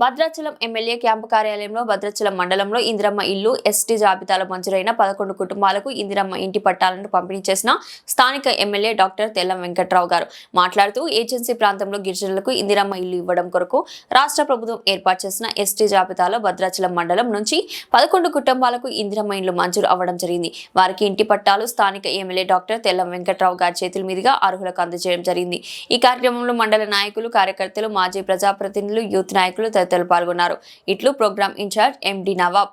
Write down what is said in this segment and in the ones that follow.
Bhadrachalam MLA camp కార్యాలయంలో భద్రాచలం మండలంలో ఇందిరమ్మ ఇల్లు ఎస్టీ జాబితాలో మంజూరైన పదకొండు కుటుంబాలకు ఇందిరమ్మ ఇంటి పట్టాలను పంపిణీ చేసిన స్థానిక ఎమ్మెల్యే డాక్టర్ తెల్లం వెంకట్రావు గారు మాట్లాడుతూ ఏజెన్సీ ప్రాంతంలో గిరిజనులకు ఇందిరమ్మ ఇల్లు ఇవ్వడం కొరకు రాష్ట్ర ప్రభుత్వం ఏర్పాటు చేసిన ఎస్టీ జాబితాలో భద్రాచలం మండలం నుంచి పదకొండు కుటుంబాలకు ఇందిరమ్మ ఇల్లు మంజూరు అవ్వడం జరిగింది. వారికి ఇంటి పట్టాలు స్థానిక ఎమ్మెల్యే డాక్టర్ తెల్లం వెంకట్రావు గారి చేతుల మీదుగా అర్హులకు అందజేయడం జరిగింది. ఈ కార్యక్రమంలో మండల నాయకులు కార్యకర్తలు మాజీ ప్రజాప్రతినిధులు యూత్ నాయకులు తదితరులు పాల్గొన్నారు. ఇట్లు program in charge MD Nawab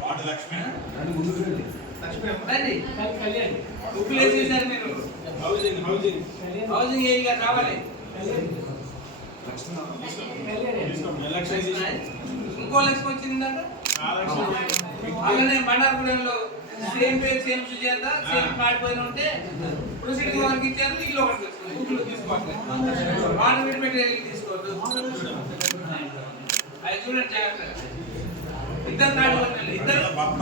ward Lakshmi. రండి ఉప్పులు వేసేసారు మీరు? Housing housing. హౌసింగ్ ఏ గారు రావాలి. ఎలక్షన్ ఇంకో లక్ష్మి వచ్చిందంట? అలానే మండారపురంలో సేమ్ పేరు సేమ్ సుజాత సేమ్ పాడిపోయిన ఉంటే ప్రొసీడింగ్ వరకు ఇచ్చారు ఇల్లు ఒకటి వచ్చింది ఉప్పులు తీసుకోవట్లేదు వాటర్ పెట్టి పెట్టి తీసుకోవద్దు. అది చూడండి జాగ్రత్తగా. ఇద్దరు నాడు ఇద్దరు